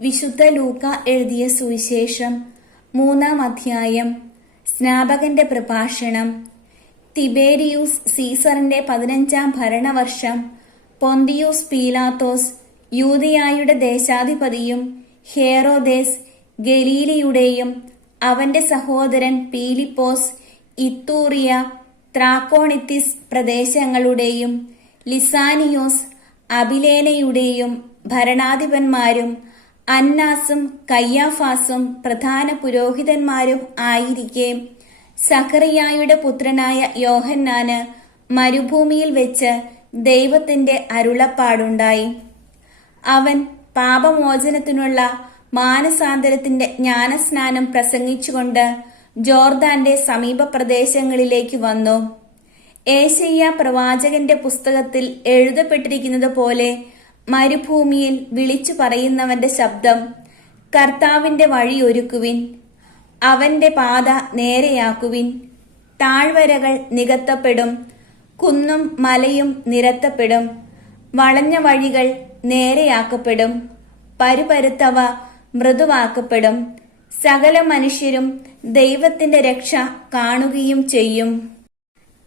വിശുദ്ധ ലൂക്ക എഴുതിയ സുവിശേഷം മൂന്നാം അധ്യായം സ്നാപകന്റെ പ്രഭാഷണം തിബേരിയൂസ് സീസറിന്റെ പതിനഞ്ചാം ഭരണവർഷം പൊന്തിയൂസ് പീലാത്തോസ് യൂതിയായുടെ ദേശാധിപതിയും ഹേറോദേസ് ഗലീലിയുടെയും അവന്റെ സഹോദരൻ പീലിപ്പോസ് ഇത്തൂറിയ ത്രാക്കോണിത്തിസ് പ്രദേശങ്ങളുടെയും ലിസാനിയോസ് അബിലേനയുടെയും ഭരണാധിപന്മാരും അന്നാസും കയ്യാഫാസും പ്രധാന പുരോഹിതന്മാരും ആയിരിക്കെ. സഖറിയായുടെ പുത്രനായ യോഹന്നാന് മരുഭൂമിയിൽ വെച്ച് ദൈവത്തിന്റെ അരുളപ്പാടുണ്ടായി. അവൻ പാപമോചനത്തിനുള്ള മാനസാന്തരത്തിന്റെ ജ്ഞാനസ്നാനം പ്രസംഗിച്ചുകൊണ്ട് ജോർദാന്റെ സമീപ പ്രദേശങ്ങളിലേക്ക് വന്നു. ഏശയ്യ പ്രവാചകന്റെ പുസ്തകത്തിൽ എഴുതപ്പെട്ടിരിക്കുന്നത് പോലെ മരുഭൂമിയിൽ വിളിച്ചു പറയുന്നവന്റെ ശബ്ദം കർത്താവിന്റെ വഴി ഒരുക്കുവിൻ അവന്റെ പാത നേരെയാക്കുവിൻ. താഴ്വരകൾ നികത്തപ്പെടും. കുന്നും മലയും നിരത്തപ്പെടും. വളഞ്ഞ വഴികൾ നേരെയാക്കപ്പെടും. പരുപരുത്തവ മൃദുവാക്കപ്പെടും. സകല മനുഷ്യരും ദൈവത്തിന്റെ രക്ഷ കാണുകയും ചെയ്യും.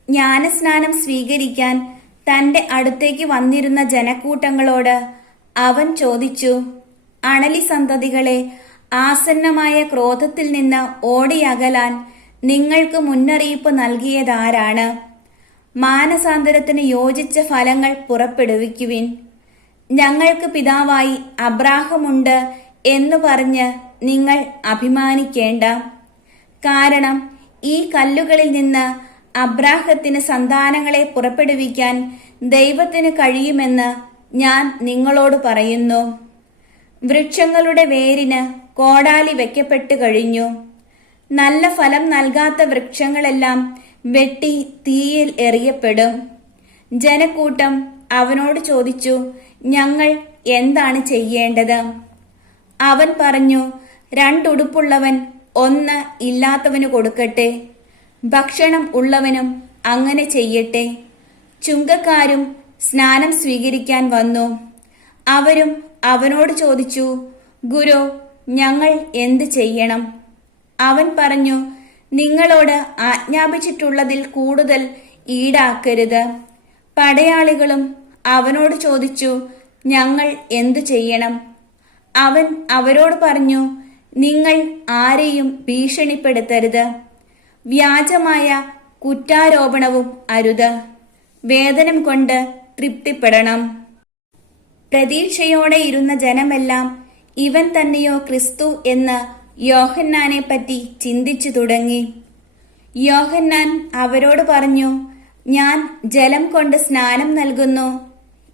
ജ്ഞാനസ്നാനം സ്വീകരിക്കാൻ തന്റെ അടുത്തേക്ക് വന്നിരുന്ന ജനക്കൂട്ടങ്ങളോട് അവൻ ചോദിച്ചു അണലി സന്തതികളെ ആസന്നമായ ക്രോധത്തിൽ നിന്ന് ഓടിയകലാൻ നിങ്ങൾക്ക് മുന്നറിയിപ്പ് നൽകിയതാരാണ്? മാനസാന്തരത്തിന് യോജിച്ച ഫലങ്ങൾ പുറപ്പെടുവിക്കുവിൻ. ഞങ്ങൾക്ക് പിതാവായി അബ്രാഹമുണ്ട് എന്ന് പറഞ്ഞ് നിങ്ങൾ അഭിമാനിക്കേണ്ട. കാരണം ഈ കല്ലുകളിൽ നിന്ന് അബ്രാഹത്തിന് സന്താനങ്ങളെ പുറപ്പെടുവിക്കാൻ ദൈവത്തിന് കഴിയുമെന്ന് ഞാൻ നിങ്ങളോട് പറയുന്നു. വൃക്ഷങ്ങളുടെ വേരിന് കോടാലി വെക്കപ്പെട്ടു കഴിഞ്ഞു. നല്ല ഫലം നൽകാത്ത വൃക്ഷങ്ങളെല്ലാം വെട്ടി തീയിൽ എറിയപ്പെടും. ജനക്കൂട്ടം അവനോട് ചോദിച്ചു ഞങ്ങൾ എന്താണ് ചെയ്യേണ്ടത്? അവൻ പറഞ്ഞു രണ്ടുടുപ്പുള്ളവൻ ഒന്ന് ഇല്ലാത്തവന് കൊടുക്കട്ടെ. ഭക്ഷണം ഉള്ളവനും അങ്ങനെ ചെയ്യട്ടെ. ചുങ്കക്കാരും സ്നാനം സ്വീകരിക്കാൻ വന്നു. അവരും അവനോട് ചോദിച്ചു ഗുരു ഞങ്ങൾ എന്ത് ചെയ്യണം? അവൻ പറഞ്ഞു നിങ്ങളോട് ആജ്ഞാപിച്ചിട്ടുള്ളതിൽ കൂടുതൽ ഈടാക്കരുത്. പടയാളികളും അവനോട് ചോദിച്ചു ഞങ്ങൾ എന്തു ചെയ്യണം? അവൻ അവരോട് പറഞ്ഞു നിങ്ങൾ ആരെയും ഭീഷണിപ്പെടുത്തരുത്. വ്യാജമായ കുറ്റാരോപണവും അരുത്. വേതനം കൊണ്ട് തൃപ്തിപ്പെടണം. പ്രതീക്ഷയോടെ ഇരുന്ന ജനമെല്ലാം ഇവൻ തന്നെയോ ക്രിസ്തു എന്ന് യോഹന്നാനെ പറ്റി ചിന്തിച്ചു തുടങ്ങി. യോഹന്നാൻ അവരോട് പറഞ്ഞു ഞാൻ ജലം കൊണ്ട് സ്നാനം നൽകുന്നു.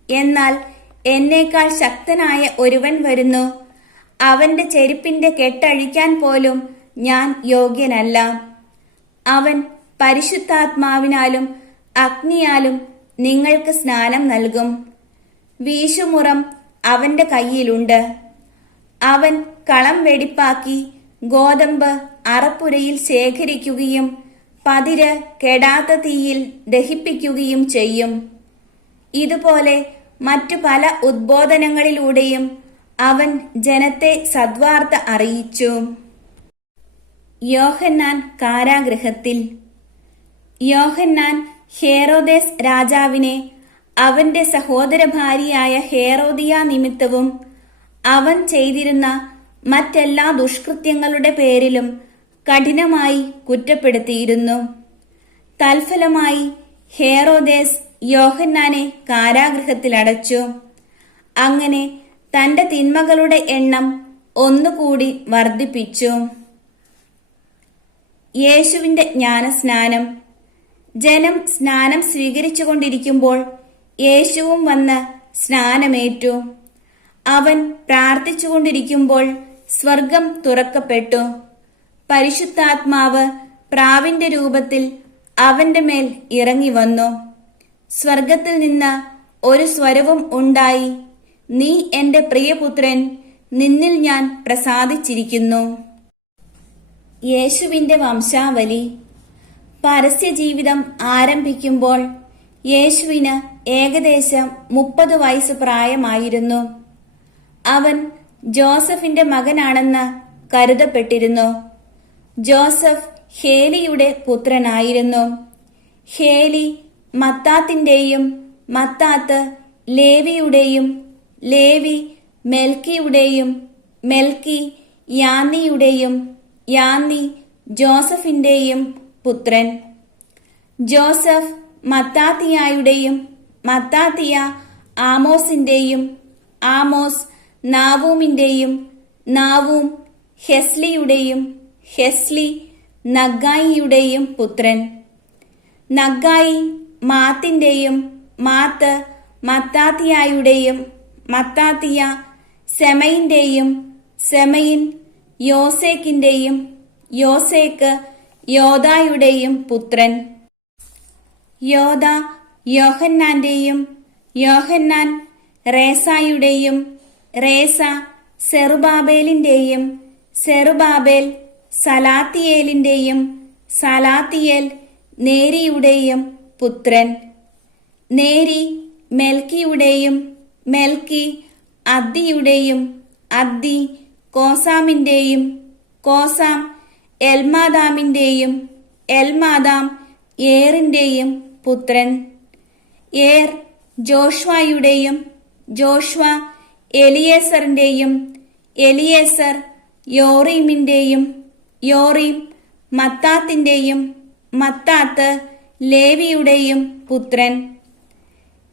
എന്നാൽ എന്നേക്കാൾ ശക്തനായ ഒരുവൻ വരുന്നു. അവന്റെ ചെരുപ്പിന്റെ കെട്ടഴിക്കാൻ പോലും ഞാൻ യോഗ്യനല്ല. അവൻ പരിശുദ്ധാത്മാവിനാലും അഗ്നിയാലും നിങ്ങൾക്ക് സ്നാനം നൽകും. വീശുമുറം അവന്റെ കയ്യിലുണ്ട്. അവൻ കളം വെടിപ്പാക്കി ഗോതമ്പ് അറപ്പുരയിൽ ശേഖരിക്കുകയും പതിര് കെടാത്ത തീയിൽ ദഹിപ്പിക്കുകയും ചെയ്യും. ഇതുപോലെ മറ്റു പല ഉദ്ബോധനങ്ങളിലൂടെയും അവൻ ജനത്തെ സദ്വാർത്ത അറിയിച്ചു. യോഹന്നാൻ കാരാഗ്രഹത്തിൽ യോഹന്നാൻ ഹേറോദേസ് രാജാവിനെ അവന്റെ സഹോദര ഭാര്യയായ ഹേറോദിയ നിമിത്തവും അവൻ ചെയ്തിരുന്ന മറ്റെല്ലാ ദുഷ്കൃത്യങ്ങളുടെ പേരിലും കഠിനമായി കുറ്റപ്പെടുത്തിയിരുന്നു. തൽഫലമായി ഹേറോദേസ് യോഹന്നാനെ കാരാഗ്രഹത്തിലടച്ചു അങ്ങനെ തന്റെ തിന്മകളുടെ എണ്ണം ഒന്നുകൂടി വർദ്ധിപ്പിച്ചു. യേശുവിന്റെ ജ്ഞാനസ്നാനം. ജനം സ്നാനം സ്വീകരിച്ചുകൊണ്ടിരിക്കുമ്പോൾ യേശുവും വന്ന് സ്നാനമേറ്റു. അവൻ പ്രാർത്ഥിച്ചുകൊണ്ടിരിക്കുമ്പോൾ സ്വർഗം തുറക്കപ്പെട്ടു. പരിശുദ്ധാത്മാവ് പ്രാവിന്റെ രൂപത്തിൽ അവന്റെ മേൽ ഇറങ്ങി വന്നു. സ്വർഗത്തിൽ നിന്ന് ഒരു സ്വരവും ഉണ്ടായി നീ എന്റെ പ്രിയപുത്രൻ നിന്നിൽ ഞാൻ പ്രസാദിച്ചിരിക്കുന്നു. യേശുവിന്റെ വംശാവലി. പരസ്യജീവിതം ആരംഭിക്കുമ്പോൾ യേശുവിന് ഏകദേശം മുപ്പത് വയസ്സ് പ്രായമായിരുന്നു. അവൻ ജോസഫിന്റെ മകനാണെന്ന് കരുതപ്പെട്ടിരുന്നു. ജോസഫ് ഹേലിയുടെ പുത്രനായിരുന്നു. ഹേലി മത്താത്തിന്റെയും മത്താത്ത് ലേവിയുടെയും ലേവി മെൽക്കിയുടെയും മെൽക്കി യാന്നിയുടെയും യാന്നി ജോസഫിന്റെയും പുത്രൻ. ജോസഫ് മത്താത്തിയായുടെയും മത്താത്തിയ ആമോസിന്റെയും ആമോസ് നാവൂമിന്റെയും നാവൂം ഹെസ്ലിയുടെയും ഹെസ്ലി നഗായിയുടെയും പുത്രൻ. നഗായി മാത്തിന്റെയും മാത്ത് മത്താത്തിയായുടെയും മത്താത്തിയ സെമയിന്റെയും സെമയിൻ യോസേക്കിന്റെയും യോസേക്ക് യോദായുടെയും പുത്രൻ. യോദ യോഹന്നാന്റെയും യോഹന്നാൻ റേസായുടെയും റേസ സെറുബാബേലിന്റെയും സെറുബാബേൽ സലാത്തിയേലിന്റെയും സലാത്തിയേൽ നേരിയുടെയും പുത്രൻ. നേരി മെൽക്കിയുടെയും മെൽക്കി അദ്ദിയുടെയും അദ്ദി കോസാമിന്റെയും കോസാം എൽമാദാമിന്റെയും എൽമാദാം ഏറിന്റെയും പുത്രൻ. ഏർ ജോഷ്വായുടെയും ജോഷ്വ എലിയേസറിന്റെയും എലിയേസർ യോറീമിന്റെയും യോറീം മത്താത്തിന്റെയും മത്താത്ത് ലേവിയുടെയും പുത്രൻ.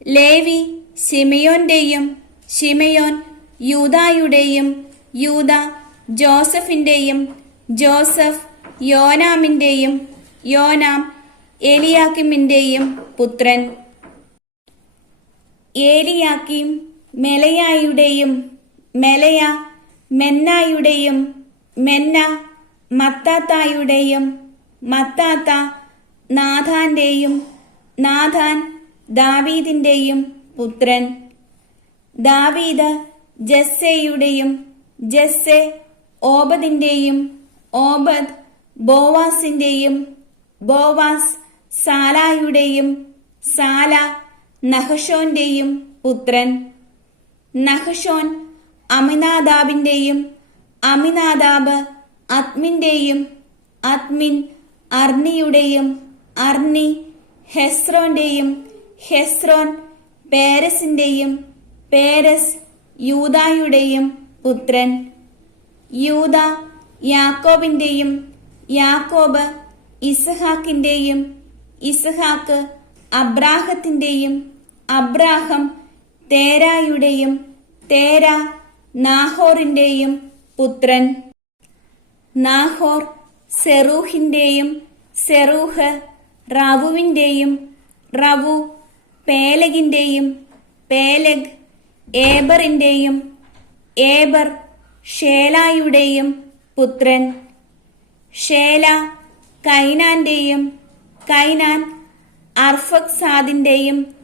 ലേവി ശിമയോന്റെയും ശിമയോൻ യൂദായുടെയും യൂദ ജോസഫിന്റെയും ജോസഫ് യോനാമിന്റെയും യോനാം എലിയാക്കിമിന്റെയും പുത്രൻ. ഏലിയാക്കിം മെലയായുടെയും മെലയ മെന്നായുടെയും മെന്ന മത്താത്തായുടെയും മത്താത്ത നാഥാന്റെയും നാഥാൻ ദാവീദിന്റെയും പുത്രൻ. ദാവീദ് ജസ്സെയുടെയും ജസ്സെ ഓബദിന്റെയും ഓബദ് ബോവാസിന്റെയും ബോവാസ് സാലായുടെയും സാല നഹഷോന്റെയും പുത്രൻ. നഹഷോൻ അമിനാദാബിന്റെയും അമിനാദാബ് അത്മിന്റെയും അത്മിൻ അർണിയുടെയും അർണി ഹെസ്രോന്റെയും ഹെസ്രോൻ പേരസിന്റെയും പേരസ് യൂദായുടെയും പുത്രൻ. യൂത യാക്കോബിന്റെയും യാക്കോബ് ഇസഹാക്കിന്റെയും ഇസഹാക്ക് അബ്രാഹത്തിന്റെയും അബ്രാഹം തേരായുടെയും തേര നാഹോറിന്റെയും പുത്രൻ. നാഹോർ സെറൂഹിന്റെയും സെറൂഹ് റവുവിന്റെയും റവു പേലഗിന്റെയും പേലഗ് ഏബറിന്റെയും ഏബർ ഷേലായുടെയും പുത്രൻ. ഷേല കൈനാന്റെയും കൈനാൻ അർഫക്സാദിന്റെയും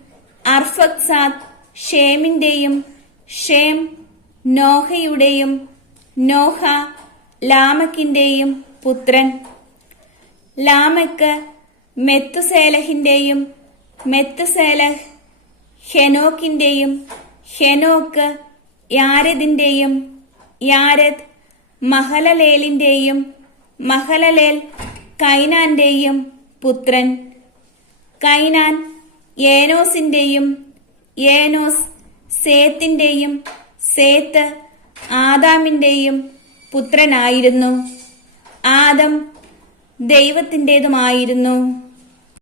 അർഫക്സാദ് ഷേമിന്റെയും ഷേം നോഹയുടെയും നോഹ ലാമക്കിന്റെയും പുത്രൻ. ലാമക്ക് മെത്തുസേലഹിന്റെയും മെത്തുസേലഹ് ഹെനോക്കിന്റെയും ഹെനോക്ക് യാരദിന്റെയും യാരദ് മഹലലേലിന്റെയും മഹലലേൽ കൈനാന്റെയും പുത്രൻ. കൈനാൻ ഏനോസിന്റെയും ഏനോസ് സേത്തിന്റെയും സേത്ത് ആദാമിന്റെയും പുത്രനായിരുന്നു. ആദം ദൈവത്തിന്റെതുമായിരുന്നു